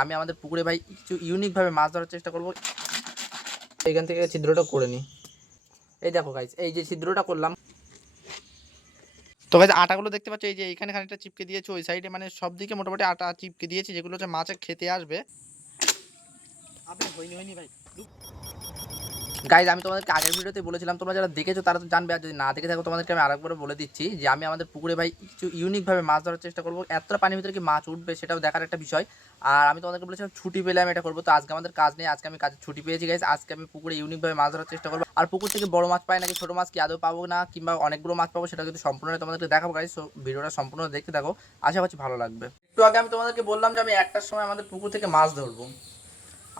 আমি আমাদের পুকুরে ভাই কিছু ইউনিকভাবে মাছ ধরার চেষ্টা করব। এইখান থেকে ছিদ্রটা করে নিই। এই দেখো গাইস, এই যে ছিদ্রটা করলাম, তো গাইস আটাগুলো দেখতে পাচ্ছ, এই যে এখানে খানিকটা চিপকে দিয়েছি, ওই সাইডে মানে সব দিকে মোটামুটি আটা চিপকে দিয়েছি, যেগুলো হচ্ছে মাছে খেতে আসবে। আপনি হয়নি ভাই গাইজ, আমি তোমাদেরকে আগের ভিডিওতে বলেছিলাম, তোমরা যারা দেখেছো তারা তো জানবে, আর যদি না দেখে থাকো তোমাদেরকে আমি আরেকবার বলে দিচ্ছি যে আমি আমাদের পুকুরে ভাই কিছু ইউনিকভাবে মাছ ধরার চেষ্টা করবো। এতটা পানির ভিতরে কি মাছ উঠবে সেটাও দেখার একটা বিষয়। আর আমি তোমাদেরকে বলেছিলাম ছুটি পেলে আমি এটা করবো, তো আজকে আমাদের কাজ নেই, আজকে আমি কাজে ছুটি পেয়েছি গাইজ। আজকে আমি পুকুরে ইউনিকভাবে মাছ ধরার চেষ্টা করবো। আর পুকুর থেকে বড় মাছ পাই নাকি ছোটো মাছ কি আদৌ পাবো না, কিংবা অনেকগুলো মাছ পাবো, সেটা কিন্তু সম্পূর্ণ তোমাদেরকে দেখাবো গাইজ। সো ভিডিওটা সম্পূর্ণ দেখতে থাকো, আশা করছি ভালো লাগবে। একটু আগে আমি তোমাদেরকে বললাম যে আমি 1টার সময় আমাদের পুকুর থেকে মাছ ধরবো,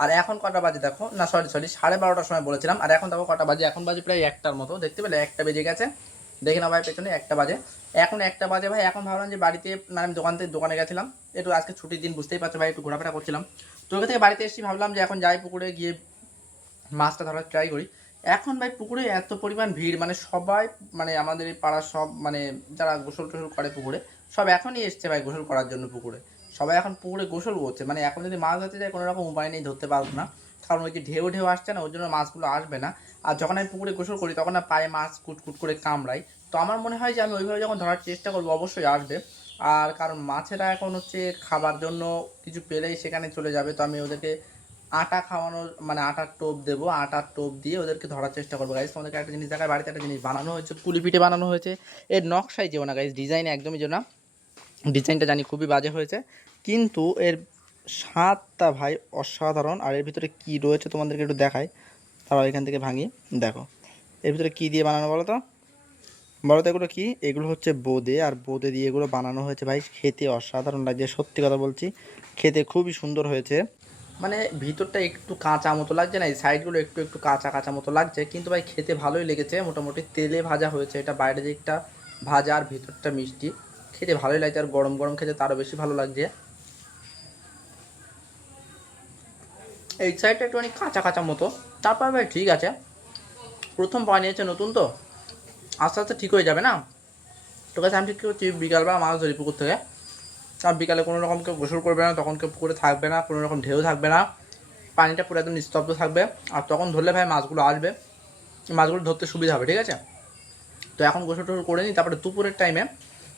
আর এখন কটা বাজে দেখো, না সরি 12:30টার সময় বলেছিলাম, আর এখন দেখো কটা বাজে, এখন বাজে প্রায় 1টার মতো, দেখতে পেলে 1টা বেজে গেছে। দেখে না ভাই পেছনে 1টা বাজে, এখন 1টা বাজে ভাই। এখন ভাবলাম যে বাড়িতে মানে আমি দোকানে গেছিলাম, একটু আজকে ছুটির দিন বুঝতেই পারছো ভাই, একটু ঘোরাফেরা করছিলাম। তো ওখান থেকে বাড়িতে এসেছি, ভাবলাম যে এখন যাই পুকুরে গিয়ে মাছটা ধরার ট্রাই করি। এখন ভাই পুকুরে এত পরিমাণ ভিড়, মানে সবাই, মানে আমাদের এই পাড়ার সব, মানে যারা গোসল টোসল করে পুকুরে, সব এখনই এসছে ভাই গোসল করার জন্য পুকুরে। সবাই এখন পুকুরে গোসল করছে, মানে এখন যদি মাছ ধরতে যায় কোনো রকম উপায় নেই, ধরতে পারবো না, কারণ ওই যে ঢেউ ঢেউ আসছে না, ওই জন্য মাছগুলো আসবে না। আর যখন আমি পুকুরে গোসল করি তখন না পায়ে মাছ কুটকুট করে কামড়াই। তো আমার মনে হয় যে আমি ওইভাবে যখন ধরার চেষ্টা করবো অবশ্যই আসবে। আর কারণ মাছেরা এখন হচ্ছে খাবার জন্য কিছু পেলেই সেখানে চলে যাবে, তো আমি ওদেরকে আটা খাওয়ানো, মানে আটার টোপ দেবো, আটার টোপ দিয়ে ওদেরকে ধরার চেষ্টা করবো গাইজ। তোমাদেরকে একটা জিনিস দেখায়, বাড়িতে একটা জিনিস বানানো হয়েছে, পুলি পিঠে বানানো হয়েছে। এর নকশাই যেও না গাইজ, ডিজাইন একদমই যেও না, ডিজাইনটা জানি খুবই বাজে হয়েছে, কিন্তু এর স্বাদটা ভাই অসাধারণ। আর এর ভিতরে কী রয়েছে তোমাদেরকে একটু দেখায়, তারাও এখান থেকে ভাঙি, দেখো এর ভিতরে কী দিয়ে বানানো বলো তো, বলো তো এগুলো কী? এগুলো হচ্ছে বোঁদে, আর বোঁদে দিয়ে এগুলো বানানো হয়েছে ভাই, খেতে অসাধারণ লাগছে, সত্যি কথা বলছি, খেতে খুবই সুন্দর হয়েছে। মানে ভিতরটা একটু কাঁচা মতো লাগছে না, এই সাইডগুলো একটু একটু কাঁচা কাঁচা মতো লাগছে, কিন্তু ভাই খেতে ভালোই লেগেছে। মোটামুটি তেলে ভাজা হয়েছে এটা, বাইরে দিকটা ভাজা আর ভিতরটা মিষ্টি, খেতে ভালোই লাগছে। আর গরম গরম খেতে তারও বেশি ভালো লাগছে। এই সাইডটা একটুখানি কাঁচা কাঁচা মতো, তারপর ভাই ঠিক আছে, প্রথম বানিয়েছে নতুন তো, আস্তে আস্তে ঠিক হয়ে যাবে না। তো কাছে আমি ঠিক করছি বিকালবেলা মাছ ধরি পুকুর থেকে, আর বিকালে কোনো রকম কেউ গোসল করবে না, তখন কেউ পুকুরে থাকবে না, কোনো রকম ঢেউ থাকবে না, পানিটা পুরো একদম নিস্তব্ধ থাকবে। আর তখন ধরলে ভাই মাছগুলো আসবে, মাছগুলো ধরতে সুবিধা হবে, ঠিক আছে। তো এখন গোসল টোসল করে নিই, তারপরে দুপুরের টাইমে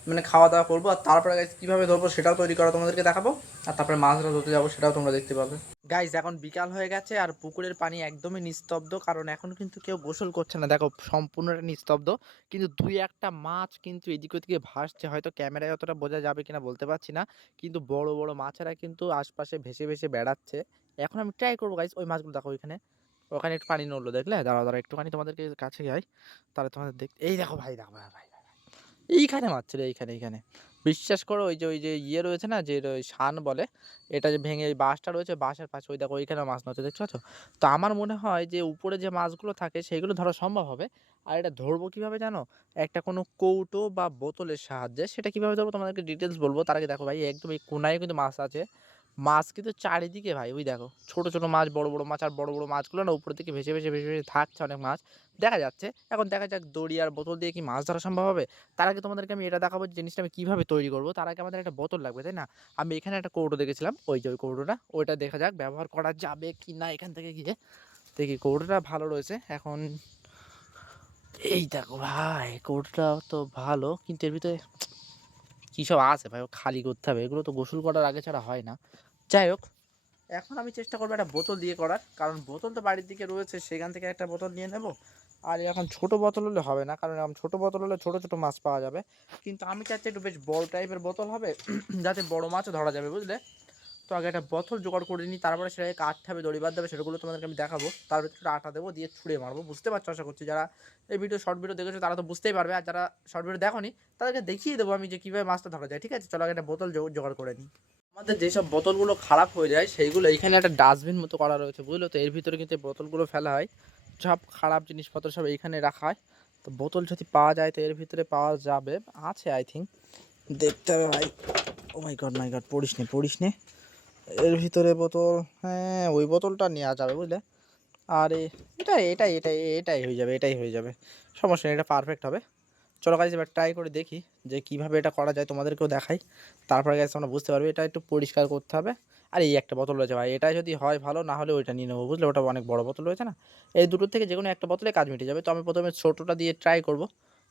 মানে খাওয়া দাওয়া করবো, আর তারপরে গাইজ কীভাবে ধরবো সেটাও তৈরি করা তোমাদেরকে দেখাবো, আর তারপরে মাছটা ধরতে যাবো সেটাও তোমরা দেখতে পাবে। গাইজ এখন বিকাল হয়ে গেছে, আর পুকুরের পানি একদমই নিস্তব্ধ, কারণ এখন কিন্তু কেউ গোসল করছে না, দেখো সম্পূর্ণটা নিস্তব্ধ। কিন্তু দুই একটা মাছ কিন্তু এদিক ওদিকে ভাসছে, হয়তো ক্যামেরায় অতটা বোঝা যাবে কিনা বলতে পারছি না, কিন্তু বড় বড় মাছেরা কিন্তু আশপাশে ভেসে ভেসে বেড়াচ্ছে। এখন আমি ট্রাই করবো গাইজ, ওই মাছগুলো দেখো ওইখানে, ওখানে একটু পানি নড়লো, দেখলে দাঁড়াও দাঁড়াও একটুখানি তোমাদেরকে কাছে যাই, তাহলে তোমাদের দেখতে, এই দেখো ভাই, দেখো ভাই ভাই, এইখানে মাছ ছিল, এইখানে বিশ্বাস করো, ওই যে ইয়ে রয়েছে না, যে ওই শান বলে, এটা যে ভেঙে ওই বাঁশটা রয়েছে, বাঁশের পাশে ওই দেখো ওইখানে মাছ নড়ছে, দেখছো তো। তো আমার মনে হয় যে উপরে যে মাছগুলো থাকে সেইগুলো ধরা সম্ভব হবে। আর এটা ধরবো কিভাবে জানো, একটা কোনো কৌটো বা বোতলের সাহায্যে। সেটা কিভাবে ধরবো তোমাদেরকে ডিটেলস বলবো, তার আগে দেখো ভাই একদম এই কোনায় কিন্তু মাছ আছে, মাছ কিন্তু চারিদিকে ভাই, ওই দেখো ছোট ছোট মাছ, বড় বড় মাছ, আর বড় বড় মাছগুলো না উপর থেকে ভেসে ভেসে ভেসে ভেসে থাকছে, অনেক মাছ দেখা যাচ্ছে। এখন দেখা যাক দড়ি আর বোতল দিয়ে কি মাছ ধরা সম্ভব হবে। তার আগে তোমাদেরকে আমি এটা দেখাবো যে জিনিসটা আমি কীভাবে তৈরি করবো। তার আগে আমাদের একটা বোতল লাগবে, তাই না। আমি এখানে একটা কৌটো দেখেছিলাম, ওই যে ওই কৌটোটা, ওইটা দেখা যাক ব্যবহার করা যাবে কি না। এখান থেকে গিয়ে দেখি কৌটোটা ভালো রয়েছে এখন, এই দেখো ভাই কৌটোটা তো ভালো, কিন্তু এর ভিতরে কী সব আছে ভাই, খালি করতে হবে, এগুলো তো গোসল করার আগে ছাড়া হয় না। যাই হোক, এখন আমি চেষ্টা করবো একটা বোতল দিয়ে করার, কারণ বোতল তো বাড়ির দিকে রয়েছে, সেখান থেকে একটা বোতল নিয়ে নেব। আর এখন ছোট বোতল হলে হবে না, কারণ এখন ছোট বোতল হলে ছোট ছোট মাছ পাওয়া যাবে, কিন্তু আমি চাচ্ছি একটু বেশ বড় টাইপের বোতল হবে, যাতে বড় মাছও ধরা যাবে, বুঝলে। তো আগে একটা বোতল জোগাড় করে নিই, তারপরে সেটাকে কাটতে হবে, দড়ি বাঁধতে হবে, সেগুলো তোমাদেরকে আমি দেখাবো। তার ভিতরে আটা দেবো, দিয়ে ছুঁড়ে মারবো, বুঝতে পারছো আশা করছি। যারা এই ভিডিও শর্ট ভিডিও দেখেছো তারা তো বুঝতেই পারবে, আর যারা শর্ট ভিডিও দেখোনি তাদেরকে দেখিয়ে দেবো আমি যে কীভাবে মাছটা ধরা যায়, ঠিক আছে। চলো আগে একটা বোতল জোগাড় করে নিই। আমাদের যেসব বোতলগুলো খারাপ হয়ে যায় সেইগুলো এইখানে একটা ডাস্টবিন মতো করা রয়েছে, বুঝলো তো। এর ভিতরে কিন্তু এই বোতলগুলো ফেলা হয়, সব খারাপ জিনিসপত্র সব এইখানে রাখা হয়। তো বোতল যদি পাওয়া যায় তো এর ভিতরে পাওয়া যাবে, আছে আই থিঙ্ক, দেখতে হবে ভাই। ও মাই গড, পড়িস নে এর ভিতরে বোতল, হ্যাঁ ওই বোতলটা নেওয়া যাবে, বুঝলে। আর এটাই হয়ে যাবে, সমস্যা নেই, এটা পারফেক্ট হবে। চলো গাইজ এবার ট্রাই করে দেখি যে কীভাবে এটা করা যায়, তোমাদেরকেও দেখাই, তারপরে গাইজ তোমরা বুঝতে পারবে। এটা একটু পরিষ্কার করতে হবে, আর এই একটা বোতল রয়েছে ভাই, এটা যদি হয় ভালো, না হলে ওইটা নিয়ে নেবো বুঝলে, ওটা অনেক বড় বোতল রয়েছে না। এই দুটোর থেকে যে কোনো একটা বোতলে কাজ মিটে যাবে। তো আমি প্রথমে ছোটোটা দিয়ে ট্রাই করবো,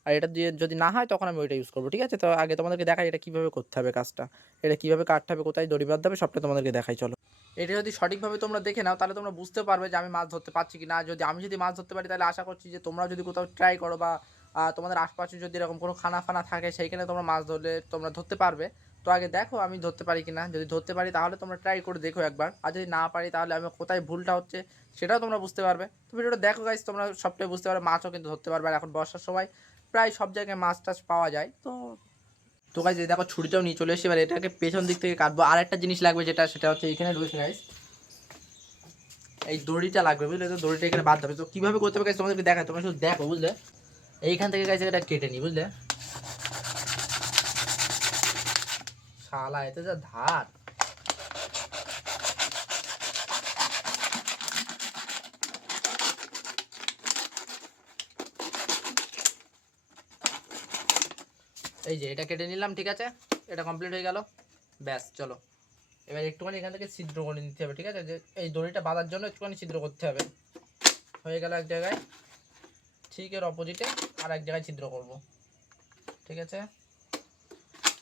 আর এটা দিয়ে যদি না হয় তখন আমি ওইটা ইউজ করবো, ঠিক আছে। তো আগে তোমাদেরকে দেখাই এটা কীভাবে করতে হবে কাজটা, এটা কীভাবে কাটতে হবে, কোথায় দড়ি বাঁধতে হবে, সবটা তোমাদেরকে দেখাই চলো। এটা যদি সঠিকভাবে তোমরা দেখে নাও তাহলে তোমরা বুঝতে পারবে যে আমি মাছ ধরতে পারছি কি না। যদি আমি যদি মাছ ধরতে পারি তাহলে আশা করছি যে তোমরা যদি কোথাও ট্রাই করো বা তোমাদের আশপাশে যদি এরকম কোনো খানা ফানা থাকে সেইখানে তোমরা মাছ ধরলে তোমরা ধরতে পারবে। তো আগে দেখো আমি ধরতে পারি কি না, যদি ধরতে পারি তাহলে তোমরা ট্রাই করে দেখো একবার, আর যদি না পারি তাহলে আমি কোথায় ভুলটা হচ্ছে সেটাও তোমরা বুঝতে পারবে। তো ভিডিওটা দেখো গাইস, তোমরা সবটাই বুঝতে পারবে, মাছও কিন্তু ধরতে পারবে। আর এখন বর্ষার সময় প্রায় সব জায়গায় মাছ টাছ পাওয়া যায়। তো তো গাইস দেখো ছুরিটাও নিয়ে চলে এসে, এবার এটাকে পেছন দিক থেকে কাটবো। আর একটা জিনিস লাগবে যেটা, সেটা হচ্ছে এখানে রয়েছে গাইস, এই দড়িটা লাগবে বুঝলে। তো দড়িটা এখানে বাঁধতে হবে। তো কীভাবে করতে হবে গাইস তোমাদেরকে দেখায়, তোমরা শুধু দেখো বুঝলে। এইখান থেকে গাইস এটা কেটে নিই বুঝলে। শালা এতে যা ধার। এই যে এটা কেটে নিলাম, ঠিক আছে, এটা কমপ্লিট হয়ে গেল। ব্যাস চলো এবার একটুখানি এখান থেকে ছিদ্র করে নিতে হবে, ঠিক আছে। যে এই দড়িটা বাঁধার জন্য একটুখানি ছিদ্র করতে হবে। হয়ে গেল এক জায়গায়, ঠিক এর অপোজিটে আর এক জায়গায় ছিদ্র করব, ঠিক আছে।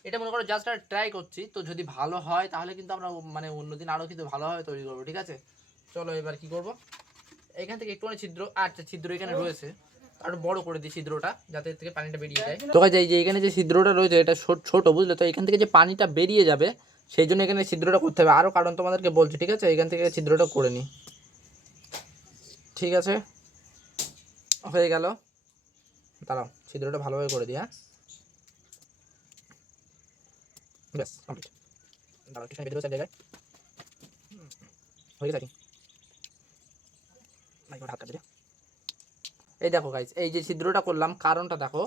এটা মনে করো জাস্ট আর ট্রাই করছি, তো যদি ভালো হয় তাহলে কিন্তু আমরা মানে অন্যদিন আরও কিন্তু ভালোভাবে তৈরি করবো, ঠিক আছে। চলো এবার কি করব, এখান থেকে একটুখানি ছিদ্র, আচ্ছা ছিদ্র এখানে রয়েছে, আরো বড় করে দিই ছিদ্রটা যাতে এর থেকে পানিটা বেরিয়ে যায়। তো গাইস এই যে এখানে যে ছিদ্রটা রয়েছে এটা ছোট বুঝলে, তো এখান থেকে যে পানিটা বেরিয়ে যাবে সেই জন্য এখানে ছিদ্রটা করতে হবে। আরও কারণ তোমাদেরকে বলছি, ঠিক আছে, এখান থেকে ছিদ্রটা করে নিই, ঠিক আছে। হয়ে গেল, দাঁড়াও ছিদ্রটা ভালোভাবে করে দিই, হ্যাঁ ব্যাস কমপ্লিট। দাঁড়াও একটু বেঁধে রয়েছে জায়গায়, হয়ে গেছে। হাত কাটবে। এই দেখো গাইস এই যে ছিদ্রটা করলাম, কারণটা দেখো,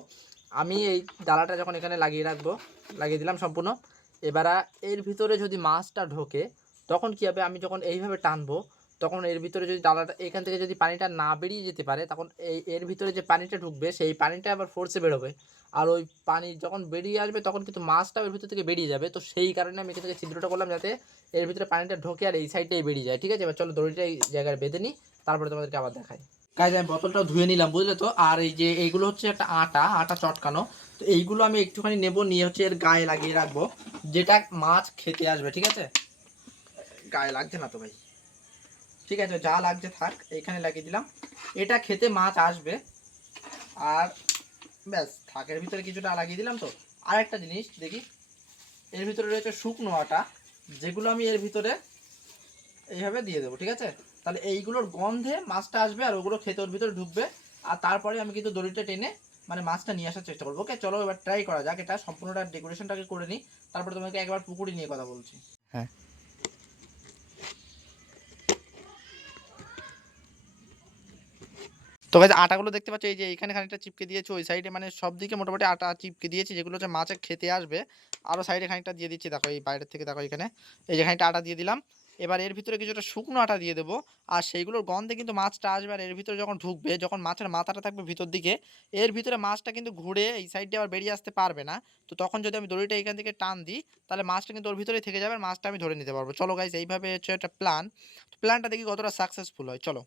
আমি এই ডালাটা যখন এখানে লাগিয়ে রাখবো, লাগিয়ে দিলাম সম্পূর্ণ। এবার এর ভিতরে যদি মাছটা ঢোকে তখন কী হবে, আমি যখন এইভাবে টানবো তখন এর ভিতরে যদি ডালাটা এখান থেকে যদি পানিটা না বেরিয়ে যেতে পারে, তখন এর ভিতরে যে পানিটা ঢুকবে সেই পানিটা আবার ফোর্সে বেরোবে। আর ওই পানি যখন বেরিয়ে আসবে তখন কিন্তু মাছটা এর ভিতর থেকে বেরিয়ে যাবে। তো সেই কারণে আমি এখান থেকে ছিদ্রটা করলাম যাতে এর ভিতরে পানিটা ঢোকে আর এই সাইডটাই বেরিয়ে যায়, ঠিক আছে। এবার চলো দড়িটা এই জায়গায় বেঁধে নিই, তারপরে তোমাদেরকে আবার দেখাই। গাইজ আমি বোতলটাও ধুয়ে নিলাম বুঝলে তো। আর এই যে এইগুলো হচ্ছে একটা আটা চটকানো, তো এইগুলো আমি একটুখানি নেব, নিয়ে হচ্ছে এর গায়ে লাগিয়ে রাখবো, যেটা মাছ খেতে আসবে, ঠিক আছে। গায়ে লাগছে না তো ভাই, ঠিক আছে যা লাগছে থাক, এইখানে লাগিয়ে দিলাম। এটা খেতে মাছ আসবে আর ব্যাস থাক, এর ভিতরে কিছুটা লাগিয়ে দিলাম। তো আর একটা জিনিস দেখি, এর ভিতরে রয়েছে শুকনো আটা, যেগুলো আমি এর ভিতরে এইভাবে দিয়ে দেবো, ঠিক আছে। তাহলে এইগুলোর গন্ধে মাছটা আসবে আর ওগুলো খেতে ওর ভিতরে ঢুকবে। আর তারপরে আমি কিন্তু দড়িটা টেনে মানে মাছটা নিয়ে আসার চেষ্টা করবো। ওকে চলো এবার ট্রাই করা যাক, এটা সম্পূর্ণটা ডেকোরেশনটাকে করে নিই, তারপরে তোমাকে একবার পুকুরি নিয়ে কথা বলছি। হ্যাঁ তো গাইজ আটাগুলো দেখতে পাচ্ছ, এই যে এইখানে খানিকটা চিপকে দিয়েছি, ওই সাইডে মানে সব দিকে মোটামুটি আটা চিপকে দিয়েছি, যেগুলো হচ্ছে মাছে খেতে আসবে। আরও সাইডে খানিকটা দিয়ে দিচ্ছি, দেখো এই বাইরের থেকে দেখো এখানে এই যে খানিকটা আটা দিয়ে দিলাম। এবার এর ভিতরে কিছুটা শুকনো আটা দিয়ে দেবো, আর সেইগুলোর গন্ধে কিন্তু মাছটা আসবে। আর এর ভিতরে যখন ঢুকবে, যখন মাছের মাথাটা থাকবে ভিতর দিকে, এর ভিতরে মাছটা কিন্তু ঘুরে এই সাইডে আবার বেরিয়ে আসতে পারবে না। তো তখন যদি আমি দড়িটা এখান থেকে টান দিই তাহলে মাছটা কিন্তু ওর ভিতরেই থেকে যাবে, আর মাছটা আমি ধরে নিতে পারবো। চলো গাইজ এইভাবে হচ্ছে একটা প্ল্যান, প্ল্যানটা দেখি কতটা সাকসেসফুল হয়, চলো।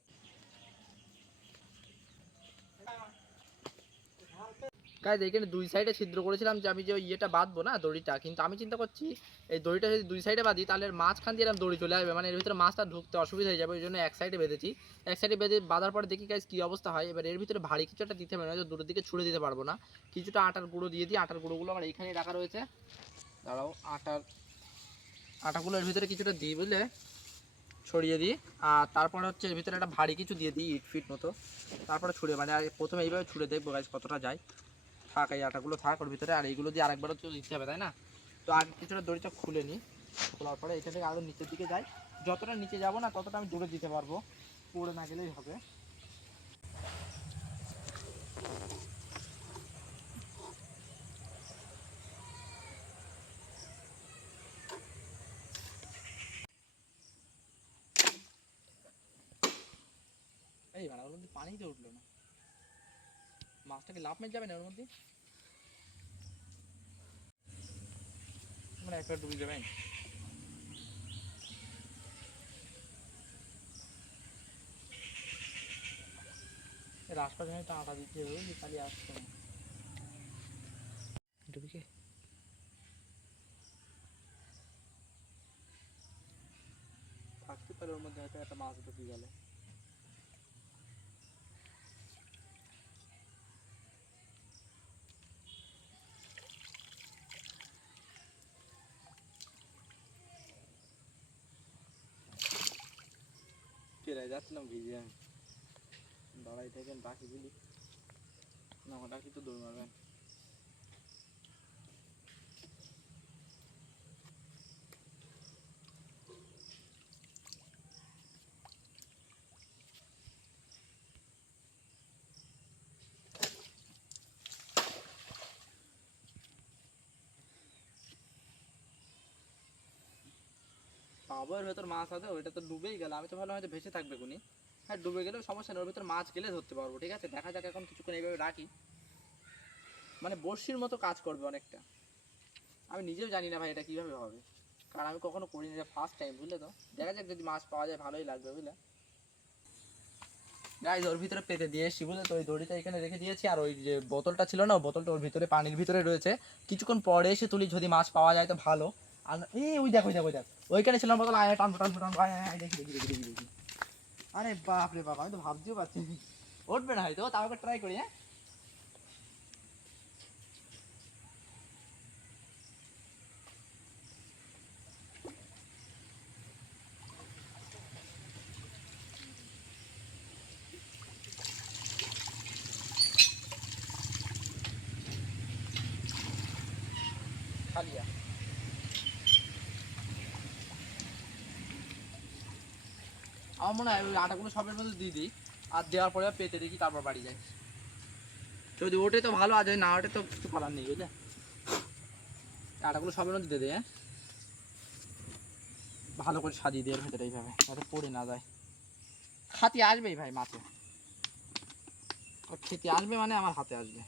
গাইজ এখানে দুই সাইডে ছিদ্র করেছিলাম যে আমি যে ইয়েটা বাঁধবো না দড়িটা, কিন্তু আমি চিন্তা করছি এই দড়িটা যদি দুই সাইডে বাঁধি তাহলে মাঝখান দিয়ে এরকম দড়ি চলে আসবে, মানে এর ভিতরে মাছটা ঢুকতে অসুবিধা হয়ে যাবে। ওই জন্য এক সাইডে বেঁধেছি, এক সাইডে বেঁধে বাঁধার পরে দেখি গাইজ কী অবস্থা হয়। এবার এর ভিতরে ভারী কিছু একটা দিতে হবে, না দুটোর দিকে ছুড়ে দিতে পারবো না। কিছুটা আটার গুঁড়ো দিয়ে দিই, আটার গুঁড়োগুলো আমার এইখানেই রাখা রয়েছে, দাঁড়াও আটাগুলো এর ভিতরে কিছুটা দিই বুঝলে, ছড়িয়ে দিই। আর তারপরে হচ্ছে এর ভিতরে একটা ভারী কিছু দিয়ে দিই, ইট ফিট মতো, তারপরে ছুড়ে মানে প্রথমে এইভাবে ছুড়ে দেখবো গাইজ কতটা যায়। থাক এই আটাগুলো থাক ওর ভিতরে, আর এইগুলো দিয়ে আরেকবারও তো দিতে হবে তাই না। তো আর কিছুটা দড়িটা খুলে নিই, খোলার পরে এটা থেকে আরও নিচের দিকে যাই, যতটা নিচে যাব না ততটা আমি দূরে দিতে পারবো, পড়ে না গেলেই হবে। এই মানে ওর মধ্যে পানিতে উঠলো না, মাছটাকে লাভ মেরে যাবে না ওর মধ্যে, মানে একটা ডুবে যাবে। আশপাশে একটা আটা দিতে হবে, বুঝলি, খালি আসতো না ডুবিকে। থাকতে পারে ওর মধ্যে হয়তো একটা মাছ ঢুকে গেলে। ফেরাই যাচ্ছিলাম ভিজে, আমি দাঁড়াই থাকেন ডাকি দিলি না, ডাকি তো দৌড় মারবেন। পাবয়ের ভেতর মাছ আছে, ওইটা তো ডুবেই গেল, আমি তো ভালো হয়তো ভেসে থাকবে কোনি। হ্যাঁ ডুবে গেলেও সমস্যা নেই, ওর ভেতর মাছ গেলে ধরতে পারবো, ঠিক আছে। দেখা যাক এখন কিছুক্ষণ এইভাবে রাখি, মানে বড়শির মতো কাজ করবে অনেকটা। আমি নিজেও জানি না ভাই এটা কীভাবে হবে, কারণ আমি কখনো করিনি, এটা ফার্স্ট টাইম, বুঝলে তো। দেখা যাক যদি মাছ পাওয়া যায় ভালোই লাগবে, বুঝলে। গাইজ ওর ভিতরে পেতে দিয়ে এসছি, বুঝলে তো। ওই দড়িটা এখানে রেখে দিয়েছি, আর ওই যে বোতলটা ছিল না, বোতলটা ওর ভিতরে পানির ভিতরে রয়েছে। কিছুক্ষণ পরে এসে তুলি, যদি মাছ পাওয়া যায় তো ভালো। আর এই ওই দেখ, ওই দেখ, ওই দেখ, ওইখানে ছিলাম বোতল, আয় টান টান টান, দেখি দেখি দেখি দেখি দেখি। আরে বাপ রে বাপ, আমি তো ভাবতেও পারছি উঠবে না হয়তো, তাও একবার ট্রাই করি। হ্যাঁ খালিয়া, আমার মনে হয় ওই আটাগুলো সবের মধ্যে দিয়ে দিই, আর দেওয়ার পরে পেতে দেখি, তারপর বাড়ি যাই। যদি ওঠে তো ভালো, আর যদি না ওঠে তো কিছু করার নেই, বুঝলে। আটাগুলো সবের মধ্যে দিয়ে দিই, হ্যাঁ ভালো করে সাজিয়ে দিয়ে ভেতরে এইভাবে, যাতে পড়ে না যায়। খাতি আসবেই ভাই মাছে, ওর খেতে আসবে মানে আমার হাতে আসবে।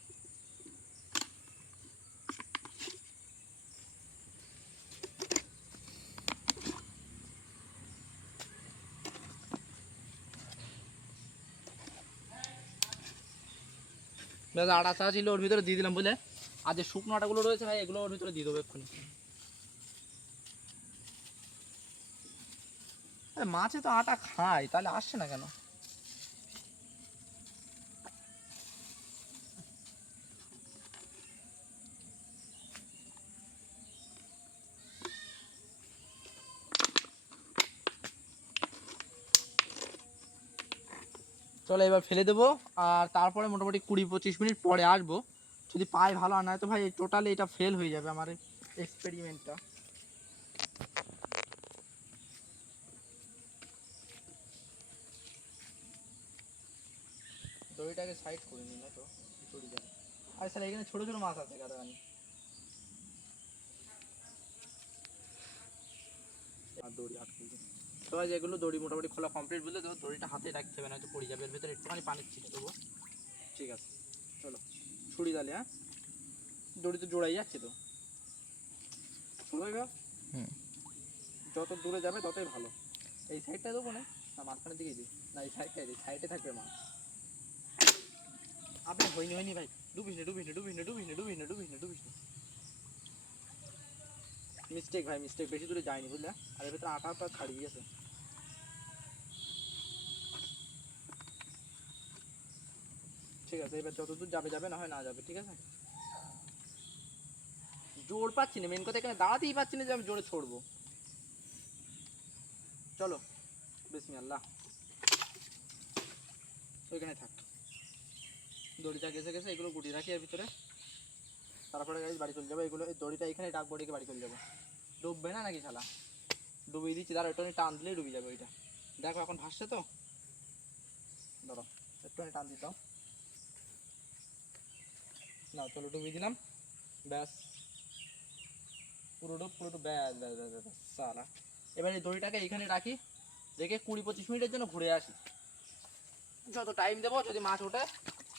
বেশ আটা চা ছিল ওর ভিতরে দিয়ে দিলাম, বুঝলে। আর যে শুকনো আটাগুলো রয়েছে ভাই, এগুলো ওর ভিতরে দিয়ে দেবো এক্ষুনি। আরে মাছে তো আটা খায়, তাহলে আসছে না কেন? চলো এবার ফেলে দেবো, আর তারপরে মোটামুটি 20-25 মিনিট পরে আসবো। যদি পাই ভালো, আর নয় তো ভাই টোটালি এটা ফেল হয়ে যাবে আমার এক্সপেরিমেন্টটা। দড়িটাকে সাইড করে নিই, না তো চড়ে যাবে। আর স্যার এখানে ছোটো ছোটো মাছ আছে গাদাগানি, আর দড়ি আটকে দিই। তো ভাই যেগুলো দড়ি মোটামুটি খোলা কমপ্লিট, বুঝলে তো। দড়িটা হাতে রাখতে হবে, নয়তো পড়ে যাবে। এর ভেতরে একটুখানি পানির ছিটে দেবো, ঠিক আছে। চলো ছুরি তাহলে, হ্যাঁ দড়ি তো জোড়াই যাচ্ছে তো। চলো এবার যত দূরে যাবে ততই ভালো। এই সাইডটা দেবো না, না মাঝখানের দিকেই দিই, না এই সাইডটাই দিই, সাইডে থাকবে মাছ। আপনি হয়নি হয়নি ভাই, ডুবিস না ডুবিস না ডুবিস না ডুবিস না ডুবিস না ডুবিস না ডুবিস না। মিস্টেক ভাই, মিস্টেক, বেশি দূরে যায়নি, বুঝলে। আর এর ভেতরে আটা ছাড়িয়ে গেছে। ঠিক আছে, এবার যত দূর যাবে যাবে, না হয় না যাবে, ঠিক আছে। জোর পাচ্ছি না, মেন কথা এখানে দাঁড়াতেই পাচ্ছি না যে আমি জোরে ছড়বো। চলো বিসমিল্লাহ, ওইখানে থাক। দড়িটা গেছে গেছে, এগুলো গুটি রাখি এর ভিতরে, তারপরে গাড়ি বাড়ি চলে যাবো। এগুলো এই দড়িটা এখানে ডাক বডিকে বাড়ি চলে যাবো। ডুববে না নাকি শালা? ডুবিয়ে দিচ্ছি, দাঁড়া একটু টান দিলেই ডুবে যাবে ওইটা। দেখো এখন ভাসছে তো, ধরো একটু টান দিতাম না। চলো ডুবিয়ে দিলাম, ব্যাস পুরো ডুব, পুরো ডুব, ব্যাস ব্যাস ব্যাস ব্যাস সালা। এবার এই দড়িটাকে এইখানে রাখি, রেখে 20-25 মিনিটের জন্য ঘুরে আসি। যত টাইম দেবো, যদি মাছ ওঠে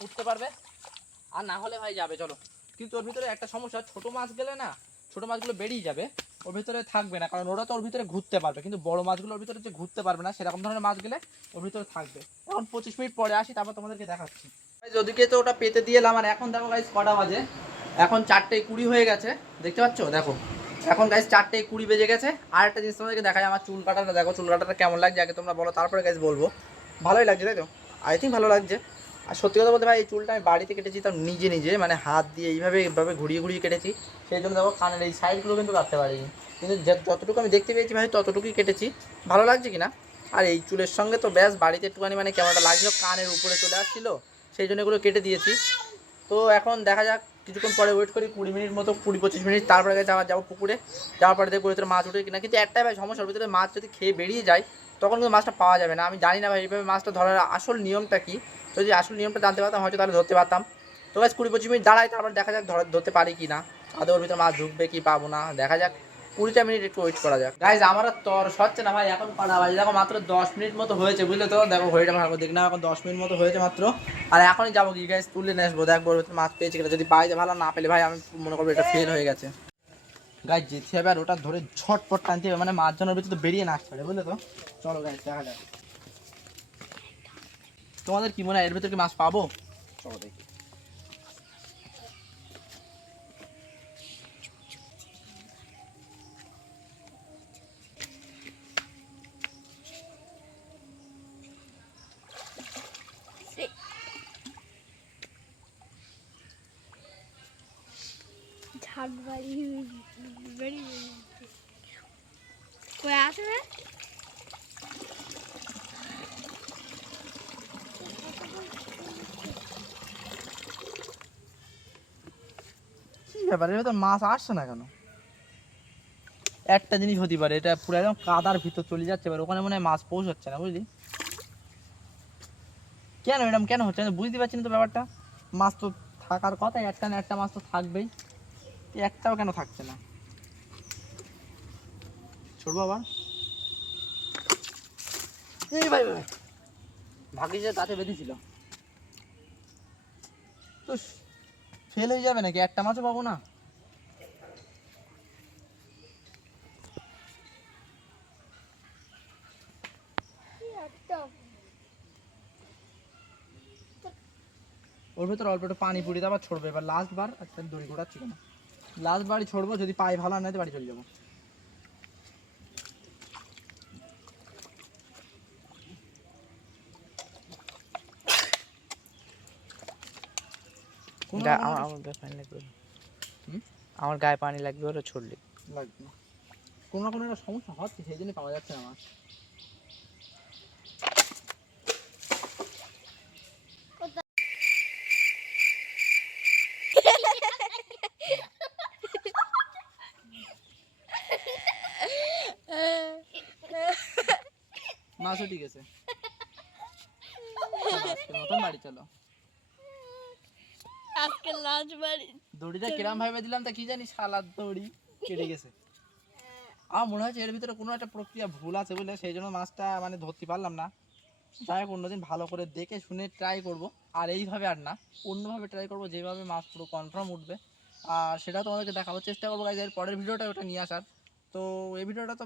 উঠতে পারবে, আর না হলে ভাই যাবে। চলো, কিন্তু ওর ভিতরে একটা সমস্যা, ছোট মাছ গেলে না ছোটো মাছগুলো বেরিয়ে যাবে, ওর ভিতরে থাকবে না, কারণ ওরা তো ওর ভিতরে ঘুরতে পারবে, কিন্তু বড় মাছগুলো ওর ভিতরে যে ঘুরতে পারবে না সেরকম ধরনের মাছ গেলে ওর ভিতরে থাকবে। এখন 25 মিনিট পরে আসি, তারপর তোমাদেরকে দেখাচ্ছি। ওদিকে তো ওটা পেতে দিয়ে এলাম, আর এখন দেখো গাইস কটা বাজে, এখন 4:20 হয়ে গেছে, দেখতে পাচ্ছ? দেখো এখন গাইস 4:20 বেজে গেছে। আর একটা জিনিস তোমাদেরকে দেখাই, আমার চুল কাটাটা দেখো, চুল কাটাটা কেমন লাগছে আগে তোমরা বলো, তারপরে গাইস বলবো। ভালোই লাগছে তাই তো? আই থিঙ্ক ভালো লাগছে। আর সত্যি কথা বলতে ভাই, এই চুলটা আমি বাড়িতে কেটেছি, তাও নিজে নিজে, মানে হাত দিয়ে এইভাবে ঘুরিয়ে ঘুরিয়ে কেটেছি। সেই জন্য দেখো কানের এই সাইডগুলো কিন্তু কাটতে পারিনি, কিন্তু যতটুকু আমি দেখতে পেয়েছি ভাই ততটুকুই কেটেছি। ভালো লাগছে কিনা। আর এই চুলের সঙ্গে তো ব্যাস বাড়িতে একটুখানি মানে কেমনটা লাগছিলো, কানের উপরে চলে আসছিলো, সেই জন্য এগুলো কেটে দিয়েছি। তো এখন দেখা যাক, কিছুক্ষণ পরে ওয়েট করি 20 মিনিট মতো, 20-25 মিনিট, তারপরে গেছে আবার যাবো পুকুরে। যাওয়ার পরে দেখবো ভিতরে মাছ উঠে কিনা। কিন্তু একটাই ভাই সমস্যা, ওর ভিতরে মাছ যদি খেয়ে বেরিয়ে যায় তখন কিন্তু মাছটা পাওয়া যাবে না। আমি জানি না ভাই এইভাবে মাছটা ধরার আসল নিয়মটা কী। যদি আসল নিয়মটা জানতে পারতাম হয়তো তাহলে ধরতে পারতাম। তো গাছ 20-25 মিনিট দাঁড়াই, তারপর দেখা যাক ধরতে পারি কি না, আদৌ ওর ভিতরে মাছ ঢুকবে কি পাবো না, দেখা যাক। 20টা মিনিট একটু ওয়েট করা যাক। গাইজ আমার আর তর সচ্ছে না ভাই, এখন কটা বাজে দেখো, মাত্র 10 মিনিট মতো হয়েছে, বুঝলে তো? দেখো ঘড়িটা ভালো দেখ না, এখন 10 মিনিট মতো হয়েছে মাত্র। আর এখনই যাবো কি গাইজ, তুলে নিয়ে আসবো, দেখবো ওর ভিতরে মাছ পেয়েছে কিনা। যদি পাইতে ভালো, না পেলে ভাই আমি মনে করবো এটা ফেল হয়ে গেছে। গাইজ যেতে হবে, আর ওটা ধরে ঝটপট টানতে হবে, মানে মাছ জনের ভিতরে তো বেরিয়ে না আসতে পারে, বুঝলে তো? চলো গাইজ দেখা যাক। তোমাদের কি মনে হয় এর ভিতরে কি মাছ পাবো? চলো দেখি। কি ব্যাপার, এর ভিতরে মাছ আসছে না কেন? একটা জিনিস হতে পারে, এটা পুরো একদম কাদার ভিতর চলে যাচ্ছে, এবার ওখানে মনে হয় মাছ পৌঁছাচ্ছে না, বুঝলি? কেন এরকম কেন হচ্ছে আমি বুঝতে পারছি না তো ব্যাপারটা। মাছ তো থাকার কথা, একটা না একটা মাছ তো থাকবেই, একটাও কেন থাকছে না? ছড়বো আবার। এই ভাই ভাই, ভাগ্যিস যে তাতে বেঁধেছিল, তো ফেল হয়ে যাবে নাকি? একটা মাছও পাবো না। ওর ভেতরে অল্প একটু পানি পুড়িয়ে আবার ছড়বে, এবার লাস্ট বার। আচ্ছা দড়ি ঘোরাচ্ছি কেন? লাস্ট বারই ছড়বো, যদি পাই ভালো, আর নয়তো বাড়ি চলে যাবো। আমার গায়ে পানি লাগবে ওরা ছড়লে লাগবে না, কোনো না কোনো একটা সমস্যা হচ্ছে, সেই জন্য পাওয়া যাচ্ছে না মাছ। মাছও ঠিক আছে, মতন বাড়ি চলো। আজকে লাঞ্চ বাড়ি দড়িটা কিরাম ভাবে দিলাম তা কি জানি, শালার দড়ি কেটে গেছে। আমার মনে হচ্ছে এর ভিতরে কোনো একটা প্রক্রিয়া ভুল আছে, বুঝলে, সেই জন্য মাছটা মানে ধরতে পারলাম না। যাই হোক, অন্যদিন ভালো করে দেখে শুনে ট্রাই করব। আর এইভাবে আর না, অন্যভাবে ট্রাই করব, যেভাবে মাছ পুরো কনফার্ম উঠবে। আর সেটাও তোমাদেরকে দেখাবার চেষ্টা করবো গাইজ, এর পরের ভিডিওটা ওটা নিয়ে আসার। তো এই ভিডিওটা তো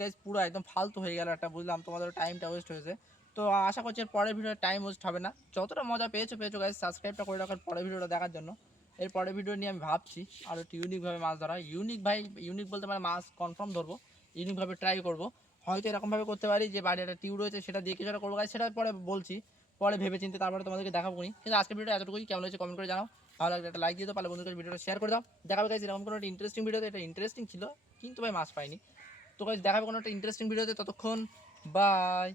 গাইজ পুরো একদম ফালতু হয়ে গেল একটা, বুঝলাম তোমাদের টাইমটা ওয়েস্ট হয়েছে। তো আশা করছি এর পরের ভিডিওর টাইম ওয়েস্ট হবে না। যতটা মজা পেয়েছো গাইজ, সাবস্ক্রাইবটা করে রাখার পরের ভিডিওটা দেখার জন্য। এর পরের ভিডিও নিয়ে আমি ভাবছি আর একটু ইউনিকভাবে মাছ ধরা, ইউনিক বলতে মানে মাছ কনফার্ম ধরবো, ইউনিকভাবে ট্রাই করবো। হয়তো এরকমভাবে করতে পারি যে বাড়ি একটা টিউব রয়েছে সেটা দিয়ে কিছুটা করবো, সেটা পরে বলছি, পরে ভেবে চিন্তে তারপরে তোমাদেরকে দেখাবো নি। কিন্তু আজকের ভিডিওটা এতটুকুই, কেমন হয়েছে কমেন্ট করে জানাও। ভালো লাগলে একটা লাইক দিয়ে দাও, পারলে বন্ধুদের ভিডিওটা শেয়ার করে দাও। দেখাবে গাইজ এরকম কোনো একটা ইন্টারেস্টিং ভিডিওতে, এটা ইন্টারেস্টিং ছিল কিন্তু ভাই মাছ পাইনি। তো গাইজ দেখাবে কোনো একটা ইন্টারেস্টিং ভিডিওতে, ততক্ষণ বাই।